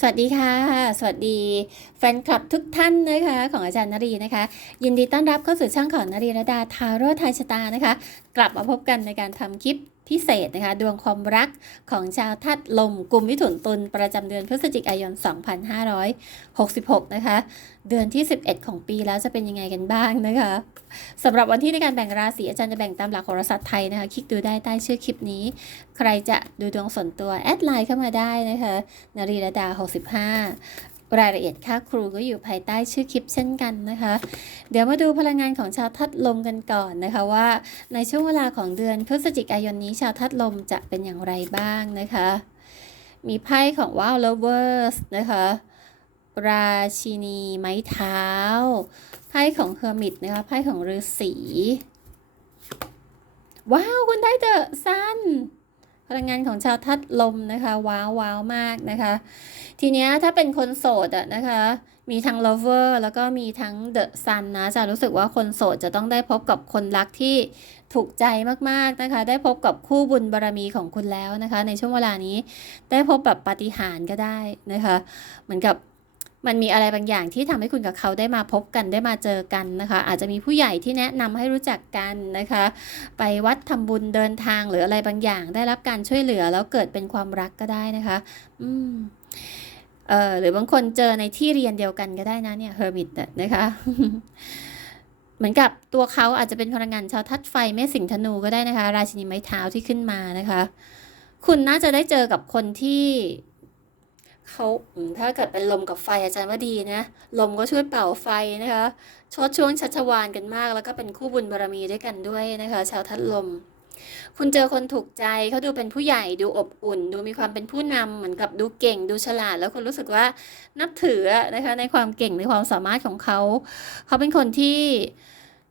สวัสดีค่ะ สวัสดีแฟนคลับทุกท่านนะคะ ของอาจารย์นรีนะคะ ยินดีต้อนรับเข้าสู่ช่องของนรีรดาทาโร่ไทยชะตานะคะ กลับมาพบกันในการทำคลิป พิเศษนะคะ ดวงความรักของชาวทัดลมกลุ่มมิถุนตุลประจำเดือนพฤศจิกายน 2566 นะคะ เดือนที่ 11 ของปีแล้วจะเป็นยังไงกันบ้างนะคะสำหรับวันที่ในการแบ่งราศีอาจารย์จะแบ่งตามหลักโหราศาสตร์ไทยนะคะ คลิกดูได้ใต้ชื่อคลิปนี้ ใครจะดูดวงส่วนตัว แอดไลน์เข้ามาได้นะคะนารีรดา 65 รายละเอียดค่าครูก็อยู่ภายใต้ชื่อคลิปเช่นกันนะคะ เดี๋ยวมาดูพลังงานของชาวทัดลมกันก่อนนะคะว่าในช่วงเวลาของเดือนพฤศจิกายนนี้ชาวทัดลมจะเป็นอย่างไรบ้างนะคะ มีไพ่ของว้าว lovers นะคะ ราชินีไม้เท้า ไพ่ของเฮอร์มิตนะคะ ไพ่ของฤาษี ว้าว คุณได้เดอะซัน พลังงานของชาวทัดลมนะคะ ว้าวว้าวมากนะคะ ทีเนี้ยถ้าเป็นคนโสดอะนะคะ มีทั้ง lover แล้วก็มีทั้ง the sun นะจะรู้สึกว่าคนโสดจะต้องได้พบกับคนรักที่ถูกใจมากๆนะคะ ได้พบกับคู่บุญบารรมีของคุณแล้วนะคะ ในช่วงเวลานี้ได้พบแบบปาฏิหาริย์ก็ได้นะคะ เหมือนกับ มันมีอะไรบางอย่างที่ทำให้คุณกับเขาได้มาพบกันได้มาเจอกันนะคะ อาจจะมีผู้ใหญ่ที่แนะนำให้รู้จักกันนะคะ ไปวัดทำบุญเดินทางหรืออะไรบางอย่าง ได้รับการช่วยเหลือแล้วเกิดเป็นความรักก็ได้นะคะ อืมเอ่อหรือบางคนเจอในที่เรียนเดียวกันก็ได้นะเนี่ยเฮอร์มิตนะคะเหมือนกับตัวเขาอาจจะเป็นพลังงานชาวทัดไฟแม่สิงห์ธนูก็ได้นะคะ ราชินีไม้เท้าที่ขึ้นมานะคะ คุณน่าจะได้เจอกับคนที่ เขาถ้าเกิดเป็นลมกับไฟอาจารย์ว่าดีนะ ลมก็ช่วยเป่าไฟนะคะชดช่วงชัชวานกันมาก แล้วก็เป็นคู่บุญบารมีด้วยกันด้วยนะคะ ชาวทัดลม คุณเจอคนถูกใจเขาดูเป็นผู้ใหญ่ดูอบอุ่น ดูมีความเป็นผู้นำเหมือนกับดูเก่งดูฉลาด แล้วคุณรู้สึกว่านับถือนะคะในความเก่งในความสามารถของเขา เขาเป็นคนที่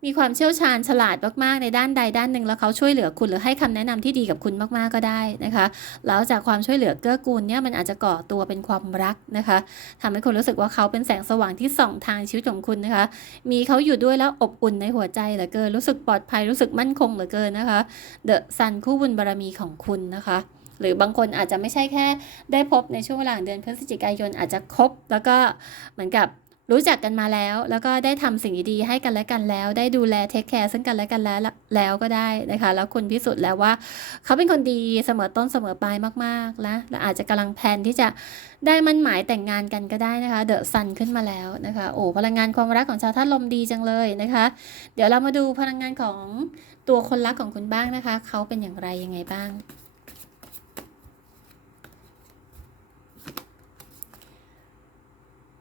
มีความเชี่ยวชาญฉลาดมากๆในด้านใดด้านหนึ่งแล้วเขาช่วยเหลือคุณหรือให้คำแนะนำที่ดีกับคุณมากๆก็ได้นะคะแล้วจากความช่วยเหลือเกื้อกูลเนี่ยมันอาจจะก่อตัวเป็นความรักนะคะทำให้คุณรู้สึกว่าเขาเป็นแสงสว่างที่ส่องทางชีวิตของคุณนะคะ มีเขาอยู่ด้วยแล้วอบอุ่นในหัวใจเหลือเกินรู้สึกปลอดภัยรู้สึกมั่นคงเหลือเกินนะคะเดอะซันคู่บุญบารมีของคุณนะคะหรือบางคนอาจจะไม่ใช่แค่ได้พบในช่วงเวลาเดือนพฤศจิกายนอาจจะคบ แล้วก็เหมือนกับ รู้จักกันมาแล้ว แล้วก็ได้ทำสิ่งดีๆให้กันและกันแล้ว ได้ดูแลเทคแคร์ซึ่งกันและกันแล้วแล้วก็ได้นะคะ แล้วคุณพิสูจน์แล้วว่า เขาเป็นคนดีเสมอต้นเสมอปลายมากๆนะและอาจจะกำลังแพนที่จะได้มั่นหมายแต่งงานกันก็ได้นะคะ เดอะซันขึ้นมาแล้วนะคะโอ้พลังงานความรักของชาวท่านลมดีจังเลยนะคะ เดี๋ยวเรามาดูพลังงานของตัวคนรักของคุณบ้างนะคะ เขาเป็นอย่างไรยังไงบ้าง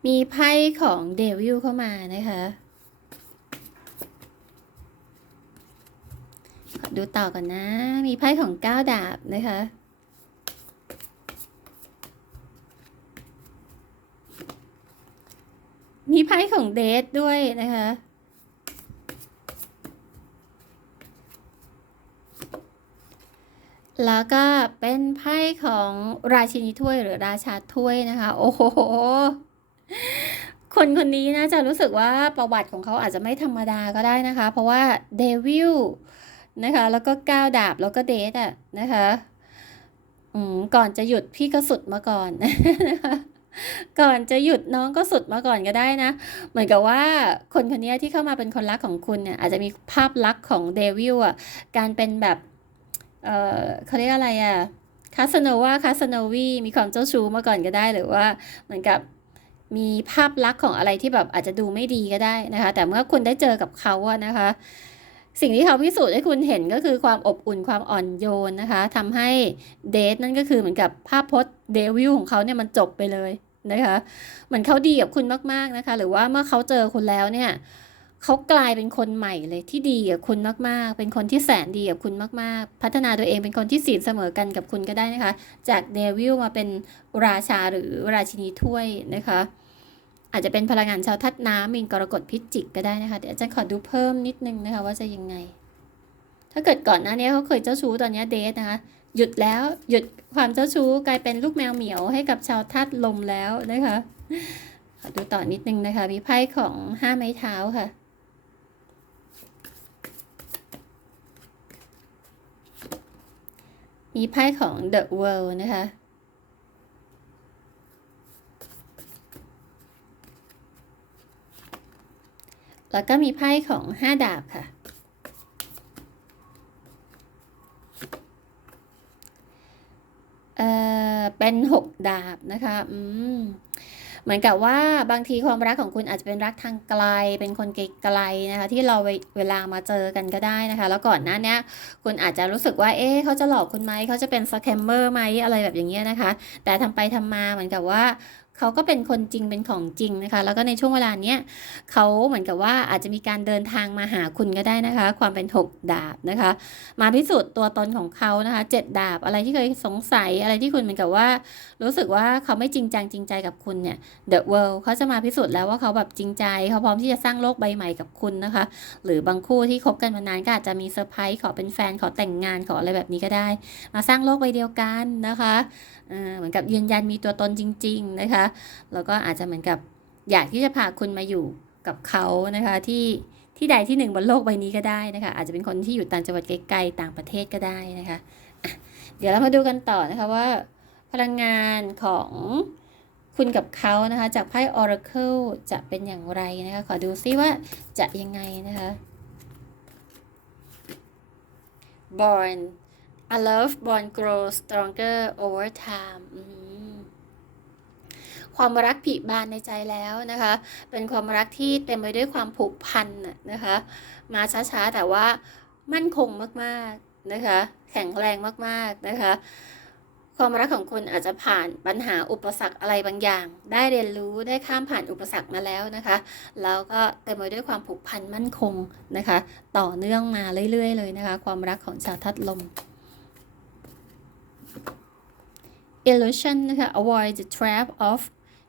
มีไพ่ของเดวิลเข้ามานะคะ ดูต่อก่อนนะ มีไพ่ของก้าวดาบนะคะ มีไพ่ของเดทด้วยนะคะแล้วก็เป็นไพ่ของราชินีถ้วยหรือราชาถ้วยนะคะ โอ้โห คนคนนี้นะจะรู้สึกว่าประวัติของเขาอาจจะไม่ธรรมดาก็ได้นะคะ เพราะว่าเดวิลนะคะแล้วก็ก้าวดาบแล้วก็เดทอะนะคะอืมก่อนจะหยุดพี่ก็สุดมาก่อนนะคะก่อนจะหยุดน้องก็สุดมาก่อนก็ได้นะ เหมือนกับว่าคนคนนี้ที่เข้ามาเป็นคนรักของคุณเนี่ยอาจจะมีภาพลักษณ์ของเดวิลอะการเป็นแบบเออเขาเรียกอะไรอะคาสโนวาคาสโนวีมีความเจ้าชู้มาก่อนก็ได้หรือว่าเหมือนกับ มีภาพลักษณ์ของอะไรที่แบบอาจจะดูไม่ดีก็ได้นะคะ แต่เมื่อคุณได้เจอกับเขาอะนะคะ สิ่งที่เขาพิสูจน์ให้คุณเห็นก็คือความอบอุ่นความอ่อนโยนนะคะทำให้เดทนั่นก็คือเหมือนกับภาพพจน์เดวิลของเขาเนี่ยมันจบไปเลยนะคะเหมือนเขาดีกับคุณมากๆนะคะ หรือว่าเมื่อเขาเจอคุณแล้วเนี่ยเขากลายเป็นคนใหม่เลยที่ดีกับคุณมากๆ เป็นคนที่แสนดีกับคุณมากๆ พัฒนาตัวเองเป็นคนที่ศีลเสมอกันกับคุณก็ได้นะคะ จากเดวิลมาเป็นราชาหรือราชินีถ้วยนะคะ อาจจะเป็นพลังงานชาวทัดน้ำมีนกรกฎพิจิกก็ได้นะคะ เดี๋ยวอาจารย์ขอดูเพิ่มนิดนึงนะคะว่าจะยังไง ถ้าเกิดก่อนหน้านี้เขาเคยเจ้าชู้ตอนนี้เดทนะคะ หยุดแล้วหยุดความเจ้าชู้กลายเป็นลูกแมวเหมียวให้กับชาวทัดลมแล้วนะคะขอดูต่อนิดนึงนะคะ มีไพ่ของห้าไม้เท้าค่ะมีไพ่ของ The World นะคะ แล้วก็มีไพ่ของห้าดาบค่ะ เอ่อ เป็นหกดาบนะคะ อืม เหมือนกับว่าบางทีความรักของคุณอาจจะเป็นรักทางไกล เป็นคนไกลๆนะคะ ที่เราเวลามาเจอกันก็ได้นะคะ แล้วก่อนหน้านี้คุณอาจจะรู้สึกว่า เอ๊ะเขาจะหลอกคุณไหม เขาจะเป็นสแคมเมอร์ไหมอะไรแบบอย่างเงี้ยนะคะ แต่ทำไปทำมาเหมือนกับว่า เขาก็เป็นคนจริงเป็นของจริงนะคะ แล้วก็ในช่วงเวลาเนี้ยเขาเหมือนกับว่าอาจจะมีการเดินทางมาหาคุณก็ได้นะคะ ความเป็นหกดาบนะคะ มาพิสูจน์ตัวตนของเขานะคะเจ็ดดาบอะไรที่เคยสงสัยอะไรที่คุณเหมือนกับว่า รู้สึกว่าเขาไม่จริงจังจริงใจกับคุณเนี่ย The World เขาจะมาพิสูจน์แล้วว่าเขาแบบจริงใจเขาพร้อมที่จะสร้างโลกใบใหม่กับคุณนะคะ หรือบางคู่ที่คบกันมานานก็อาจจะมีเซอร์ไพรส์ขอเป็นแฟนขอแต่งงานขออะไรแบบนี้ก็ได้ มาสร้างโลกใบเดียวกันนะคะเหมือนกับยืนยันมีตัวตนจริง ๆนะคะแล้วก็อาจจะเหมือนกับอยากที่จะพาคุณมาอยู่กับเขานะคะที่ที่ใดที่หนึ่งบนโลกใบนี้ก็ได้นะคะ อาจจะเป็นคนที่อยู่ต่างจังหวัดไกลๆต่างประเทศก็ได้นะคะะเดี๋ยวเรามาดูกันต่อนะคะว่า พลังงานของคุณกับเขานะคะ จากไพ่ Oracle จะเป็นอย่างไรนะคะ ขอดูซิว่าจะยังไงนะคะ Born a love born grows stronger over time ความรักผีบานในใจแล้วนะคะ เป็นความรักที่เต็มไปด้วยความผูกพันน่ะนะคะ มาช้าๆ แต่ว่ามั่นคงมากๆนะคะ แข็งแรงมากๆนะคะ ความรักของคุณอาจจะผ่านปัญหาอุปสรรคอะไรบางอย่าง ได้เรียนรู้ได้ข้ามผ่านอุปสรรคมาแล้วนะคะ แล้วก็เต็มไปด้วยความผูกพันมั่นคงนะคะ ต่อเนื่องมาเรื่อยๆ เลยนะคะ ความรักของชาวทัดลม illusion นะคะ avoid the trap of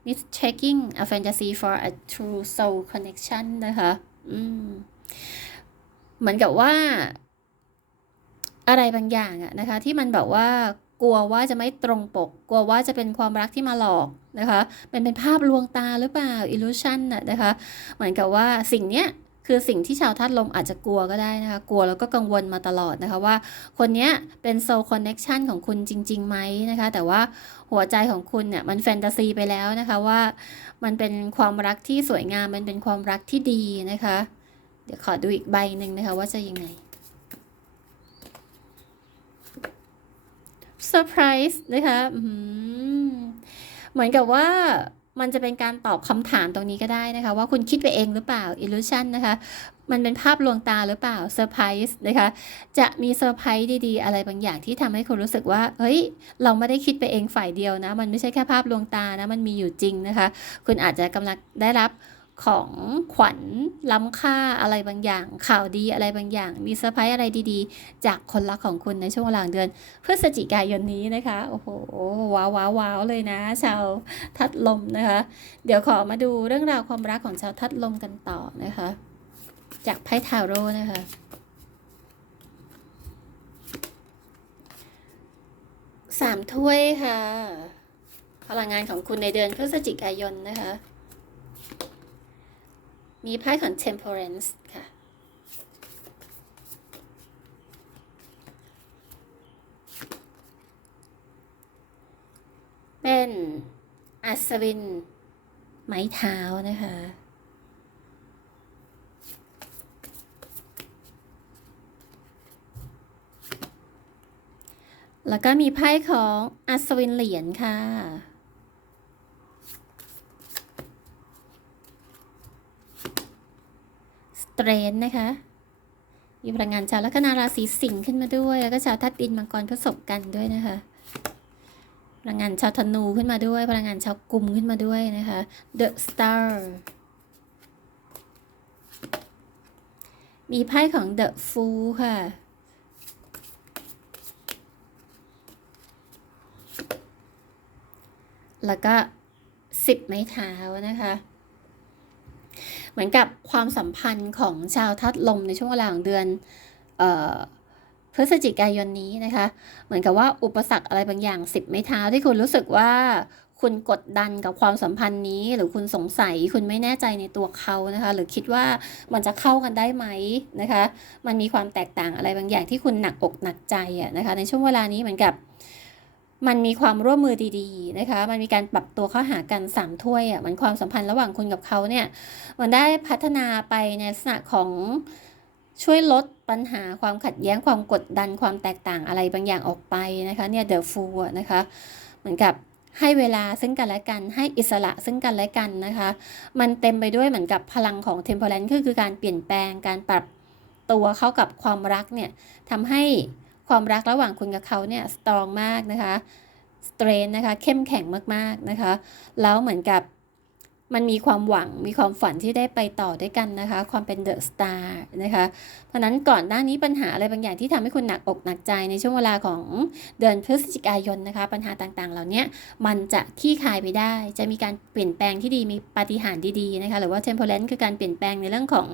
mistaking a fantasy for a true soul connection นะคะอืมเหมือนกับว่า อะไรบางอย่างอะนะคะ ที่มันแบบว่ากลัวว่าจะไม่ตรงปก กลัวว่าจะเป็นความรักที่มาหลอกนะคะเป็นเป็นภาพลวงตาหรือเปล่า illusion น่ะนะคะ เหมือนกับว่าสิ่งเนี้ย คือสิ่งที่ชาวธาตุลมอาจจะกลัวก็ได้นะคะ กลัวแล้วก็กังวลมาตลอดนะคะว่า คนนี้เป็น soul connection ของคุณจริงๆไหมนะคะ แต่ว่าหัวใจของคุณเนี่ยมันแฟนตาซีไปแล้วนะคะว่ามันเป็นความรักที่สวยงามมันเป็นความรักที่ดีนะคะ เดี๋ยวขอดูอีกใบหนึ่งนะคะว่าจะยังไงเซอร์ไพรส์นะคะเหมือนกับว่า มันจะเป็นการตอบคำถามตรงนี้ก็ได้นะคะ ว่าคุณคิดไปเองหรือเปล่า illusion นะคะ มันเป็นภาพลวงตาหรือเปล่าเซอร์ไพรส์นะคะ จะมีเซอร์ไพรส์ดีๆ อะไรบางอย่างที่ทำให้คุณรู้สึกว่า เฮ้ย เราไม่ได้คิดไปเองฝ่ายเดียวนะ มันไม่ใช่แค่ภาพลวงตานะ มันมีอยู่จริงนะคะ คุณอาจจะกำลังได้รับ ของขวัญล้ำค่าอะไรบางอย่าง ข่าวดีอะไรบางอย่าง มีเซอร์ไพรส์อะไรดีๆ จากคนรักของคุณในช่วงเวลาเดือนพฤศจิกายนนี้นะคะ โอ้โหว้าวว้าวว้าวเลยนะ ชาวทัดลมนะคะ เดี๋ยวขอมาดูเรื่องราวความรักของชาวทัดลมกันต่อนะคะ จากไพ่ทาโร่นะคะสามถ้วยค่ะ พลังงานของคุณในเดือนพฤศจิกายนนะคะ มีไพ่ของ Temperance ค่ะ เป็นอัศวิน ไม้เท้านะคะ แล้วก็มีไพ่ของอัศวินเหรียญค่ะ เตรนนะคะมีพลังงานชาวลัคนาราศีสิงห์ขึ้นมาด้วย แล้วก็ชาวทัดดินมังกรผสมกันด้วยนะคะพลังงานชาวธนูขึ้นมาด้วย พลังงานชาวกุมขึ้นมาด้วยนะคะ The Star มีไพ่ของ The Fool ค่ะ แล้วก็สิบไม้เท้านะคะ เหมือนกับความสัมพันธ์ของชาวทัดลมในช่วงเวลาของเดือนเอ่อพฤศจิกายนนี้นะคะ เหมือนกับว่าอุปสรรคอะไรบางอย่างสิบไม้เท้าที่คุณรู้สึกว่าคุณกดดันกับความสัมพันธ์นี้ หรือคุณสงสัยคุณไม่แน่ใจในตัวเขานะคะ หรือคิดว่ามันจะเข้ากันได้ไหมนะคะ มันมีความแตกต่างอะไรบางอย่างที่คุณหนักอกหนักใจอะนะคะ ในช่วงเวลานี้เหมือนกับ มันมีความร่วมมือดีๆนะคะ มันมีการปรับตัวเข้าหากันสามถ้วยอะมันความสัมพันธ์ระหว่างคุณกับเขาเนี่ยมันได้พัฒนาไปในลักษณะของช่วยลดปัญหาความขัดแย้งความกดดันความแตกต่างอะไรบางอย่างออกไปนะคะเนี่ยเดอะฟูนะคะเหมือนกับให้เวลาซึ่งกันและกันให้อิสระซึ่งกันและกันนะคะ มันเต็มไปด้วยเหมือนกับพลังของ temperance ก็คือการเปลี่ยนแปลงการปรับตัวเข้ากับความรักเนี่ยทำให้ ความรักระหว่างคุณกับเขาเนี่ยสตรองมากนะคะสเตรนนะคะเข้มแข็งมากๆนะคะแล้วเหมือนกับมันมีความหวังมีความฝันที่ได้ไปต่อด้วยกันนะคะ ความเป็นเดอะสตาร์นะคะ เพราะนั้นก่อนหน้านี้ปัญหาอะไรบางอย่างที่ทำให้คุณหนักอกหนักใจในช่วงเวลาของเดือนพฤศจิกายนนะคะ ปัญหาต่างๆ เหล่านี้มันจะขี้คายไปได้ จะมีการเปลี่ยนแปลงที่ดีมีปาฏิหาริย์ดีๆนะคะ หรือว่า temperance คือการเปลี่ยนแปลงในเรื่องของ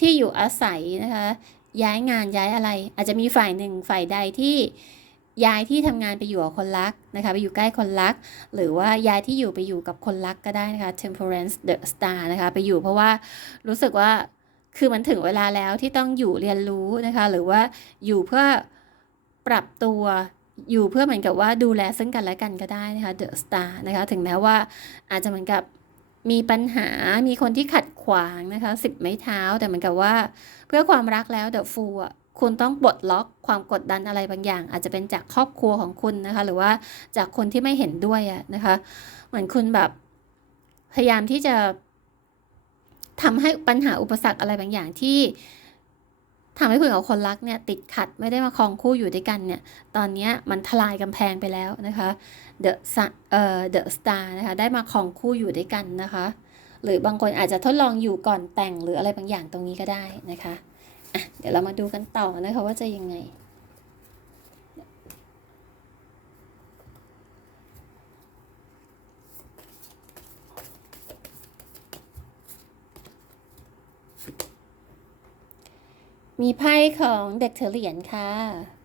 ที่อยู่อาศัยนะคะ ย้ายงานย้ายอะไร อาจจะมีฝ่ายหนึ่งฝ่ายใดที่ย้ายที่ทำงานไปอยู่กับคนรักนะคะไปอยู่ใกล้คนรัก หรือว่าย้ายที่อยู่ไปอยู่กับคนรักก็ได้นะคะ temperance the star นะคะไปอยู่เพราะว่ารู้สึกว่าคือมันถึงเวลาแล้วที่ต้องอยู่เรียนรู้นะคะ หรือว่าอยู่เพื่อปรับตัวอยู่เพื่อเหมือนกับว่าดูแลซึ่งกันและกันก็ได้นะคะ the star นะคะถึงแม้ว่าอาจจะเหมือนกับ มีปัญหามีคนที่ขัดขวางนะคะสิบไม้เท้าแต่เหมือนกับว่า เพื่อความรักแล้ว the fool อะคุณต้องปลดล็อกความกดดันอะไรบางอย่าง อาจจะเป็นจากครอบครัวของคุณนะคะ หรือว่าจากคนที่ไม่เห็นด้วยอะนะคะ เหมือนคุณแบบ พยายามที่จะทำให้ปัญหาอุปสรรคอะไรบางอย่างที่ทำให้คุณกับคนรักเนี่ยติดขัดไม่ได้มาครองคู่อยู่ด้วยกันเนี่ย ตอนนี้มันทลายกำแพงไปแล้วนะคะ The Sun เอ่อ The Star นะคะ ได้มาครองคู่อยู่ด้วยกันนะคะ หรือบางคนอาจจะทดลองอยู่ก่อนแต่งหรืออะไรบางอย่างตรงนี้ก็ได้นะคะอะเดี๋ยวเรามาดูกันต่อนะคะว่าจะยังไงมีไพ่ของเด็กเถอเหรียญค่ะ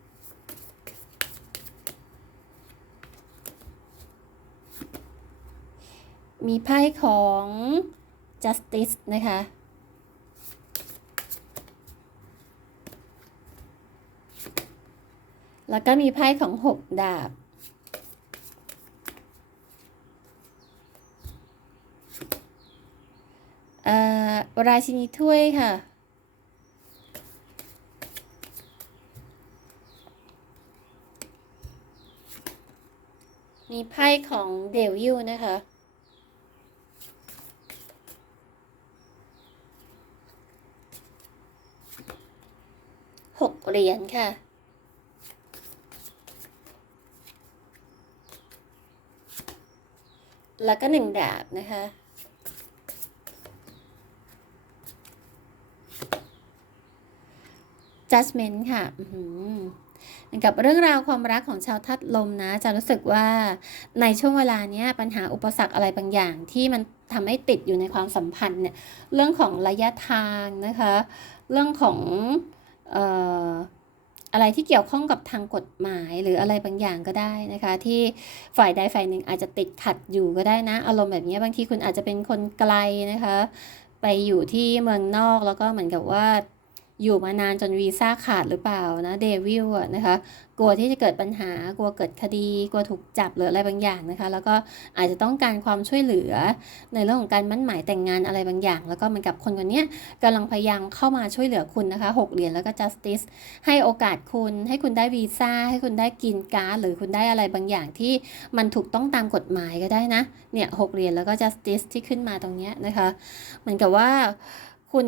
มีไพ่ของ justice นะคะ แล้วก็มีไพ่ของหกดาบ ราชินีถ้วยค่ะ มีไพ่ของเดวิลนะคะ หกเหรียญค่ะ แล้วก็หนึ่งดาบนะคะ judgment ค่ะกับเรื่องราวความรักของชาวทัดลมนะ จะรู้สึกว่าในช่วงเวลาเนี้ยปัญหาอุปสรรคอะไรบางอย่างที่มันทำให้ติดอยู่ในความสัมพันธ์เนี่ย เรื่องของระยะทางนะคะ เรื่องของ อ่ออะไรที่เกี่ยวข้องกับทางกฎหมายหรืออะไรบางอย่างก็ได้นะคะ ที่ฝ่ายใดฝ่ายหนึ่งอาจจะติดขัดอยู่ก็ได้นะ อารมณ์แบบนี้บางทีคุณอาจจะเป็นคนไกลนะคะ ไปอยู่ที่เมืองนอกแล้วก็เหมือนกับว่า อยู่มานานจนวีซ่าขาดหรือเปล่านะเดวิลอะนะคะ กลัวที่จะเกิดปัญหากลัวเกิดคดี กลัวถูกจับหรืออะไรบางอย่างนะคะ แล้วก็อาจจะต้องการความช่วยเหลือ ในเรื่องของการมั่นหมายแต่งงานอะไรบางอย่าง แล้วก็เหมือนกับคนคนนี้กำลังพยายามเข้ามาช่วยเหลือคุณนะคะหกเหรียญแล้วก็ justice ให้โอกาสคุณ ให้คุณได้วีซ่า ให้คุณได้กินการ์ดหรือคุณได้อะไรบางอย่างที่มันถูกต้องตามกฎหมายก็ได้นะ เนี่ยหกเหรียญแล้วก็ justice ที่ขึ้นมาตรงนี้นะคะ เหมือนกับว่าคุณ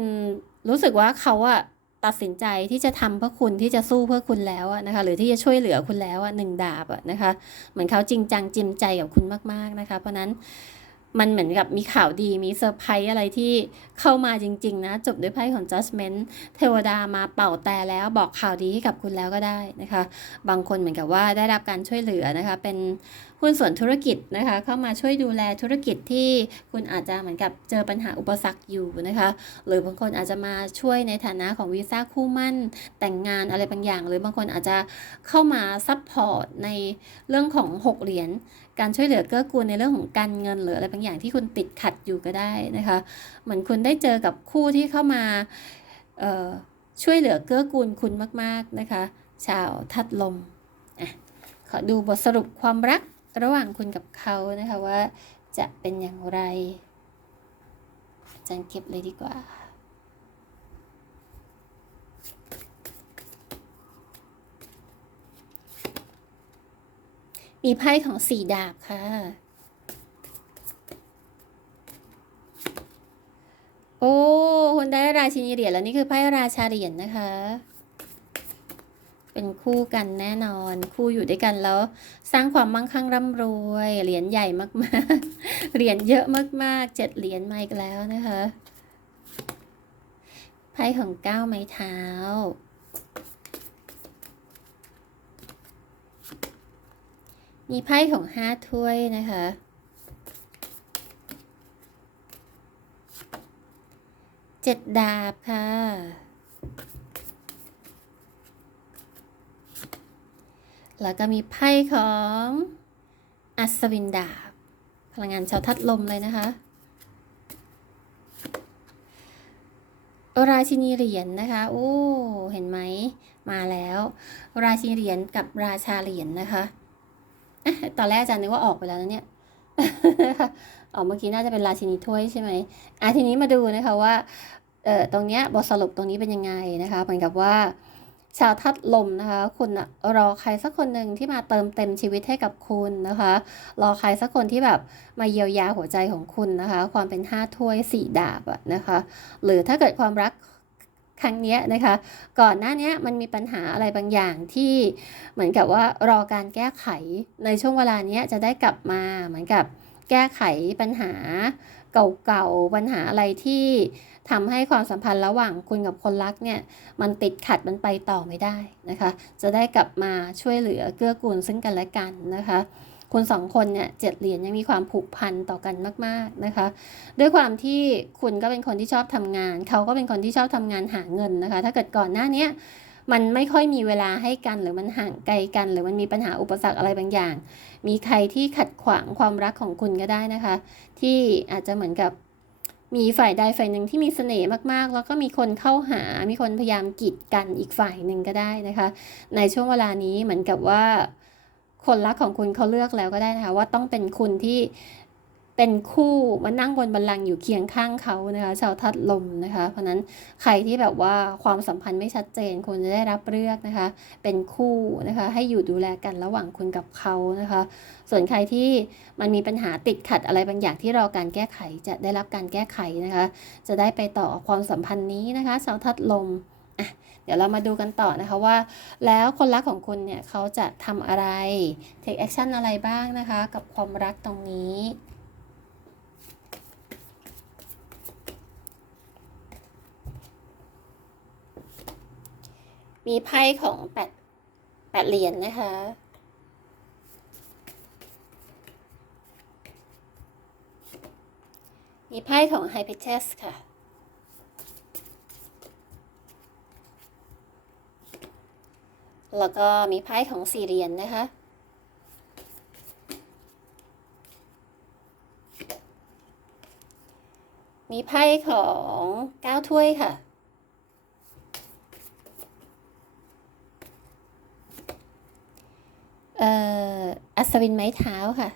รู้สึกว่าเขาอะ ตัดสินใจที่จะทำเพื่อคุณที่จะสู้เพื่อคุณแล้วอะนะคะ หรือที่จะช่วยเหลือคุณแล้วอะหนึ่งดาบนะคะ เหมือนเขาจริงจังจริมใจกับคุณมากๆนะคะ เพราะนั้นมันเหมือนกับมีข่าวดีมีเซอร์ไพรส์อะไรที่เข้ามาจริง ๆ นะ จบด้วยไพ่ของ judgment เทวดามาเป่าแต่แล้วบอกข่าวดีให้กับคุณแล้วก็ได้นะคะ บางคนเหมือนกับว่าได้รับการช่วยเหลือนะคะ เป็นหุ้นส่วนธุรกิจนะคะ เข้ามาช่วยดูแลธุรกิจที่คุณอาจจะเหมือนกับเจอปัญหาอุปสรรคอยู่นะคะ หรือบางคนอาจจะมาช่วยในฐานะของวีซ่าคู่มั่น แต่งงานอะไรบางอย่าง หรือบางคนอาจจะเข้ามาซัพพอร์ตในเรื่องของหกเหรียญการช่วยเหลือเกื้อกูลในเรื่องของการเงินหรืออะไรบางอย่างที่คุณติดขัดอยู่ก็ได้นะคะ เหมือนคุณได้เจอกับคู่ที่เข้ามาช่วยเหลือเกื้อกูลคุณมาก ๆ นะคะ ชาวทัดลมอขออดูบทสรุปความรักระหว่างคุณกับเขานะคะว่าจะเป็นอย่างไร อาจารย์เก็บเลยดีกว่ามีไพ่ของสี่ดาบค่ะ อ้คุณได้ราชินีเหรียญแล้วนี่คือไพ่ราชาเหรียญนะคะ เป็นคู่กันแน่นอน คู่อยู่ด้วยกันแล้ว สร้างความมั่งคั่งร่ำรวยเหรียญใหญ่มากๆเหรียญเยอะมากๆเจ็ดเหรียญมาอีกแล้วนะคะไพ่ของเก้าไม้เท้ามีไพ่ของห้าถ้วยนะคะ เจ็ดดาบค่ะแล้วก็มีไพ่ของอัศวินดาบ พลังงานชาวทัดลมเลยนะคะราชินีเหรียญนะคะ โอ้ เห็นไหม มาแล้ว ราชินีเหรียญกับราชาเหรียญนะคะอะตอนแรกอาจารย์นึกว่าออกไปแล้วนะเนี่ยอ๋อเมื่อกี้น่าจะเป็นราชินีถ้วยใช่ไหมอะทีนี้มาดูนะคะว่า เอ่อตรงเนี้ยบทสรุปตรงนี้เป็นยังไงนะคะเหมือนกับว่าชาวทัดลมนะคะ คุณอะรอใครสักคนหนึ่งที่มาเติมเต็มชีวิตให้กับคุณนะคะ รอใครสักคนที่แบบมาเยียวยาหัวใจของคุณนะคะ ความเป็นห้าถ้วยสี่ดาบอะนะคะ หรือถ้าเกิดความรักครั้งนี้นะคะ ก่อนหน้านี้มันมีปัญหาอะไรบางอย่างที่เหมือนกับว่ารอการแก้ไขในช่วงเวลานี้จะได้กลับมาเหมือนกับ แก้ไขปัญหาเก่าๆ ปัญหาอะไรที่ทำให้ความสัมพันธ์ระหว่างคุณกับคนรักเนี่ย มันติดขัดมันไปต่อไม่ได้นะคะ จะได้กลับมาช่วยเหลือเกื้อกูลซึ่งกันและกันนะคะคุณสองคนเนี่ยเจ็ดเหรียญยังมีความผูกพันต่อกันมาก ๆนะคะ ด้วยความที่คุณก็เป็นคนที่ชอบทำงาน เขาก็เป็นคนที่ชอบทำงานหาเงินนะคะ ถ้าเกิดก่อนหน้าเนี้ย มันไม่ค่อยมีเวลาให้กันหรือมันห่างไกลกัน หรือมันมีปัญหาอุปสรรคอะไรบางอย่าง มีใครที่ขัดขวางความรักของคุณก็ได้นะคะ ที่อาจจะเหมือนกับมีฝ่ายใดฝ่ายหนึ่งที่มีเสน่ห์มากๆ แล้วก็มีคนเข้าหา มีคนพยายามกีดกันอีกฝ่ายหนึ่งก็ได้นะคะ ในช่วงเวลานี้เหมือนกับว่า คนรักของคุณเขาเลือกแล้วก็ได้นะคะ ว่าต้องเป็นคุณที่ เป็นคู่มานั่งบนบัลลังก์อยู่เคียงข้างเขานะคะชาวทัดลมนะคะ เพราะนั้นใครที่แบบว่าความสัมพันธ์ไม่ชัดเจนคุณจะได้รับเลือกนะคะ เป็นคู่นะคะให้อยู่ดูแลกันระหว่างคุณกับเขานะคะ ส่วนใครที่มันมีปัญหาติดขัดอะไรบางอย่างที่รอการแก้ไขจะได้รับการแก้ไขนะคะ จะได้ไปต่อความสัมพันธ์นี้นะคะชาวทัดลมอะเดี๋ยวเรามาดูกันต่อนะคะว่า แล้วคนรักของคุณเนี่ยเขาจะทำอะไร take action อะไรบ้างนะคะ กับความรักตรงนี้ มีไพ่ของแปดแปดเหรียญนะคะ มีไพ่ของไฮเพเทสค่ะ แล้วก็มีไพ่ของสี่เหรียญนะคะมีไพ่ของเก้าถ้วยค่ะ เอ่อ อัศ วินไม้เท้าค่ะ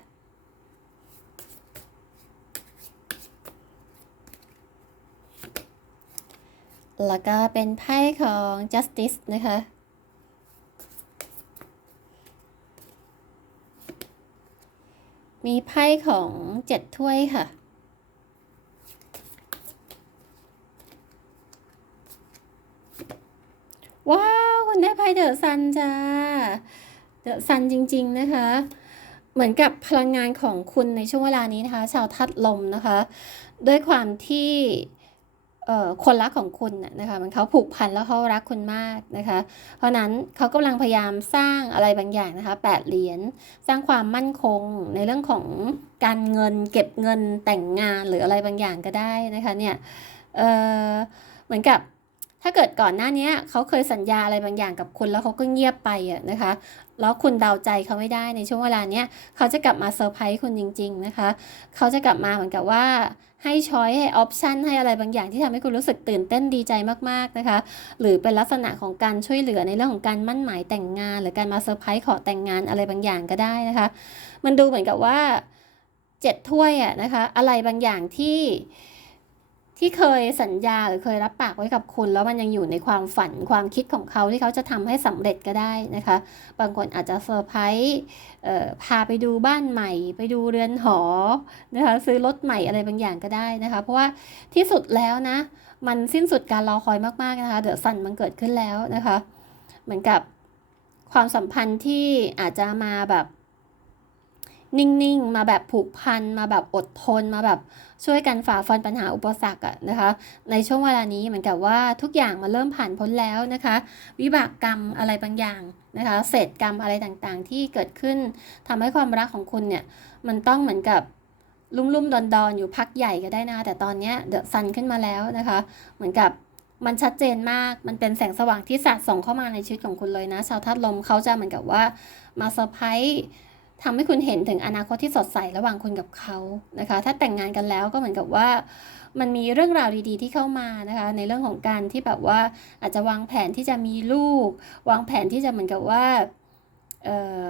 แล้วก็เป็นไพ่ของ justice นะคะมีไพ่ของเจ็ดถ้วยค่ะ ว้าว คุณได้ไพ่เดอะซันจ้า เดอะซันจริง ๆ นะคะ เหมือนกับพลังงานของคุณในช่วงเวลานี้นะคะ ชาวทัดลมนะคะ ด้วยความที่คนรักของคุณนะคะมันเขาผูกพันแล้วเขารักคุณมากนะคะ เพราะนั้นเขากำลังพยายามสร้างอะไรบางอย่างนะคะแปดเหรียญสร้างความมั่นคงในเรื่องของการเงิน เก็บเงินแต่งงานหรืออะไรบางอย่างก็ได้นะคะเนี่ยเเหมือนกับ ถ้าเกิดก่อนหน้านี้เขาเคยสัญญาอะไรบางอย่างกับคุณแล้วเขาก็เงียบไปอะนะคะ แล้วคุณเดาใจเขาไม่ได้ในช่วงเวลาเนี้ยเขาจะกลับมาเซอร์ไพรส์คุณจริง ๆนะคะ เขาจะกลับมาเหมือนกับว่าให้ช้อยให้ออปชันให้อะไรบางอย่างที่ทำให้คุณรู้สึกตื่นเต้นดีใจมากๆนะคะ หรือเป็นลักษณะของการช่วยเหลือในเรื่องของการมั่นหมายแต่งงาน หรือการมาเซอร์ไพรส์ขอแต่งงานอะไรบางอย่างก็ได้นะคะ มันดูเหมือนกับว่าเจ็ดถ้วยอะนะคะ อะไรบางอย่างที่ ที่เคยสัญญาหรือเคยรับปากไว้กับคุณ แล้วมันยังอยู่ในความฝันความคิดของเขาที่เขาจะทำให้สำเร็จก็ได้นะคะ บางคนอาจจะเซอร์ไพรส์พาไปดูบ้านใหม่ ไปดูเรือนหอนะคะซื้อรถใหม่อะไรบางอย่างก็ได้นะคะ เพราะว่าที่สุดแล้วนะ มันสิ้นสุดการรอคอยมากๆนะคะเดอะซันมันเกิดขึ้นแล้วนะคะ เหมือนกับความสัมพันธ์ที่อาจจะมาแบบ นิ่งๆ มาแบบผูกพัน มาแบบอดทน มาแบบช่วยกันฝ่าฟันปัญหาอุปสรรคอะนะคะ ในช่วงเวลานี้เหมือนกับว่าทุกอย่างมันเริ่มผ่านพ้นแล้วนะคะ วิบากกรรมอะไรบางอย่างนะคะ เศษกรรมอะไรต่างๆ ที่เกิดขึ้นทำให้ความรักของคุณเนี่ยมันต้องเหมือนกับลุ่มๆ ดอนๆ อยู่พักใหญ่ก็ได้นะ แต่ตอนเนี้เดอะซันขึ้นมาแล้วนะคะ เหมือนกับมันชัดเจนมาก มันเป็นแสงสว่างที่สาดส่องเข้ามาในชีวิตของคุณเลยนะ ชาวธาตุลมเขาจะเหมือนกับว่ามาเซอร์ไพรส์ ทำให้คุณเห็นถึงอนาคตที่สดใสระหว่างคุณกับเขานะคะ ถ้าแต่งงานกันแล้วก็เหมือนกับว่า มันมีเรื่องราวดีๆที่เข้ามานะคะ ในเรื่องของการที่แบบว่าอาจจะวางแผนที่จะมีลูก วางแผนที่จะเหมือนกับว่าเอ่อ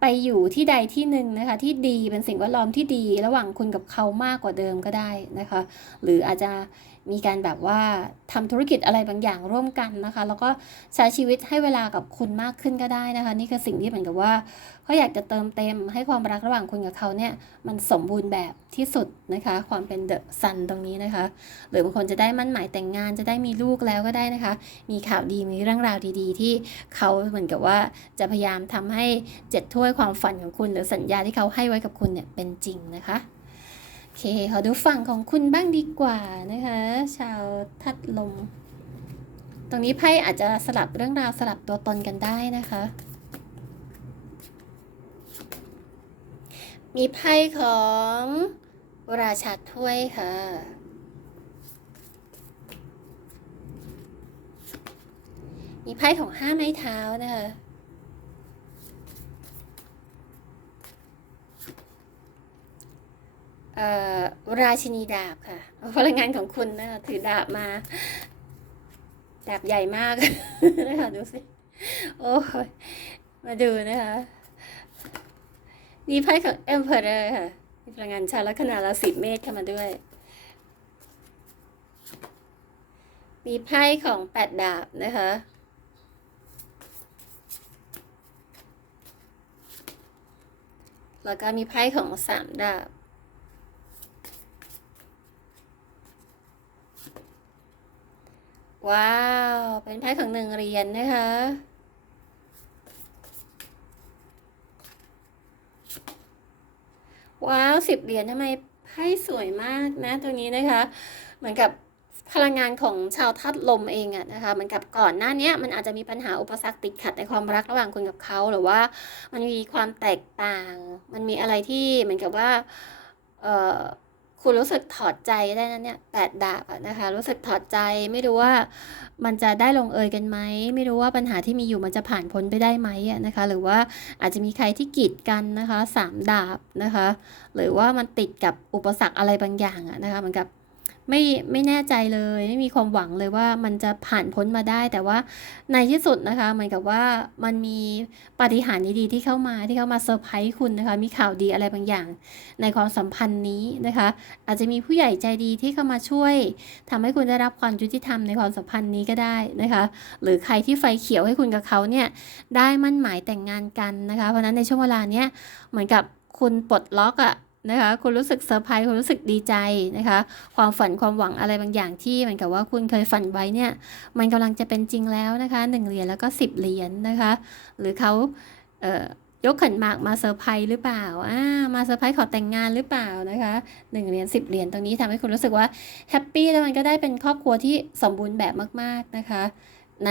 ไปอยู่ที่ใดที่หนึ่งนะคะ ที่ดีเป็นสิ่งแวดล้อมที่ดีระหว่างคุณกับเขามากกว่าเดิมก็ได้นะคะ หรืออาจจะ มีการแบบว่าทำธุรกิจอะไรบางอย่างร่วมกันนะคะ แล้วก็ใช้ชีวิตให้เวลากับคุณมากขึ้นก็ได้นะคะ นี่คือสิ่งที่เหมือนกับว่าเขาอยากจะเติมเต็มให้ความรักระหว่างคุณกับเขาเนี่ยมันสมบูรณ์แบบที่สุดนะคะ ความเป็นเดอะซันตรงนี้นะคะ หรือบางคนจะได้มั่นหมายแต่งงานจะได้มีลูกแล้วก็ได้นะคะ มีข่าวดีมีเรื่องราวดีๆ ที่เขาเหมือนกับว่าจะพยายามทำให้เจ็ดถ้วยความฝันของคุณ หรือสัญญาที่เขาให้ไว้กับคุณเนี่ยเป็นจริงนะคะ เคขอดูฝั่งของคุณบ้างดีกว่านะคะ ชาวทัดลม ตรงนี้ไพ่อาจจะสลับเรื่องราวสลับตัวตนกันได้นะคะ มีไพ่ของราชาถ้วยค่ะมีไพ่ของห้าไม้เท้านะคะ เอ่อ ราชินีดาบค่ะพลังงานของคุณนะถือดาบมา ดาบใหญ่มากนะคะดูสิ โอ้ยมาดูนะคะมีไพ่ของ Emperor ค่ะมีพลังงานชาลัคนาราศีเมษเข้ามาด้วย มีไพ่ของแปดดาบนะคะแล้วก็มีไพ่ของสามดาบ ว้าว เป็นไพ่ของหนึ่งเหรียญนะคะ ว้าวสิบเหรียญทำไมไพ่สวยมากนะตัวนี้นะคะ เหมือนกับพลังงานของชาวธาตุลมเองอะนะคะเหมือนกับก่อนหน้านี้มันอาจจะมีปัญหาอุปสรรคติดขัดในความรักระหว่างคุณกับเขาหรือว่ามันมีความแตกต่าง มันมีอะไรที่เหมือนกับว่าเออ คุณรู้สึกถอดใจได้นะเนี่ยแปดดาบนะคะ รู้สึกถอดใจไม่รู้ว่ามันจะได้ลงเอยกันไหม ไม่รู้ว่าปัญหาที่มีอยู่มันจะผ่านพ้นไปได้ไหมนะคะ หรือว่าอาจจะมีใครที่กีดกันนะคะสามดาบนะคะ หรือว่ามันติดกับอุปสรรคอะไรบางอย่างอะนะคะเหมือนกับ ไม่ไม่แน่ใจเลย ไม่มีความหวังเลยว่ามันจะผ่านพ้นมาได้ แต่ว่าในที่สุดนะคะเหมือนกับว่ามันมีปาฏิหาริย์ดีๆที่เข้ามาที่เข้ามาเซอร์ไพรส์คุณนะคะ มีข่าวดีอะไรบางอย่าง ในความสัมพันธ์นี้นะคะ อาจจะมีผู้ใหญ่ใจดีที่เข้ามาช่วยทำให้คุณได้รับความยุติธรรมในความสัมพันธ์นี้ก็ได้นะคะ หรือใครที่ไฟเขียวให้คุณกับเขาเนี่ยได้มั่นหมายแต่งงานกันนะคะ เพราะฉะนั้นในช่วงเวลาเนี้ยเหมือนกับคุณปลดล็อกอะ นะคะคุณรู้สึกเซอร์ไพรส์คุณรู้สึกดีใจนะคะ ความฝันความหวังอะไรบางอย่างที่เหมือนกับว่าคุณเคยฝันไว้เนี่ย มันกำลังจะเป็นจริงแล้วนะคะหนึ่งเหรียญแล้วก็สิบเหรียญนะคะ หรือเขาเยกขันหมากมาเซอร์ไพรส์หรือเปล่าอ่า มาเซอร์ไพรส์ขอแต่งงานหรือเปล่านะคะหนึ่งเหรียญสิบเหรียญตรงนี้ทำให้คุณรู้สึกว่าแฮปปี้แล้วมันก็ได้เป็นครอบครัวที่สมบูรณ์แบบมาก ๆนะคะ ใน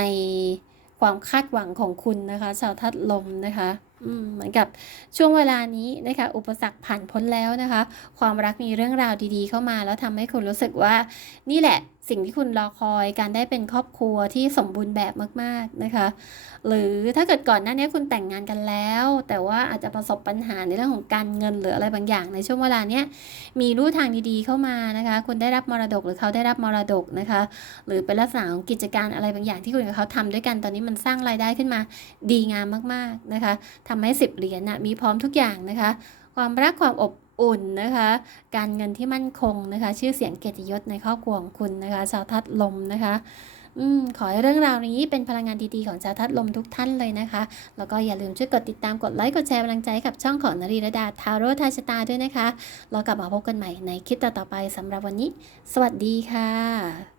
ความคาดหวังของคุณนะคะ ชาวทัดลมนะคะ เหมือนกับช่วงเวลานี้นะคะอุปสรรคผ่านพ้นแล้วนะคะ ความรักมีเรื่องราวดีๆ เข้ามาแล้วทำให้คุณรู้สึกว่านี่แหละ สิ่งที่คุณรอคอยการได้เป็นครอบครัวที่สมบูรณ์แบบมาก ๆนะคะ หรือถ้าเกิดก่อนหน้านี้คุณแต่งงานกันแล้ว แต่ว่าอาจจะประสบปัญหาในเรื่องของการเงินหรืออะไรบางอย่างในช่วงเวลาเนี้ยมีรูทางดีๆเข้ามานะคะ คุณได้รับมรดกหรือเขาได้รับมรดกนะคะ หรือเป็นลักษณะของกิจการอะไรบางอย่างที่คุณกับเขาทำด้วยกันตอนนี้มันสร้างรายได้ขึ้นมาดีงามมากๆนะคะทำให้สิบเหรียญนะมีพร้อมทุกอย่างนะคะ ความรักความอบ อุ่นนะคะ การเงินที่มั่นคงนะคะ ชื่อเสียงเกียรติยศในครอบครัวของคุณนะคะ ชาวทัดลมนะคะอืมขอให้เรื่องราวนี้เป็นพลังงานดีๆของชาวทัดลมทุกท่านเลยนะคะ แล้วก็อย่าลืมช่วยกดติดตามกดไลค์กดแชร์กำลังใจกับช่องของนรีรดาทาโร่ทาชตาด้วยนะคะ เรากลับมาพบกันใหม่ในคลิปต่อๆไปสำหรับวันนี้ สวัสดีค่ะ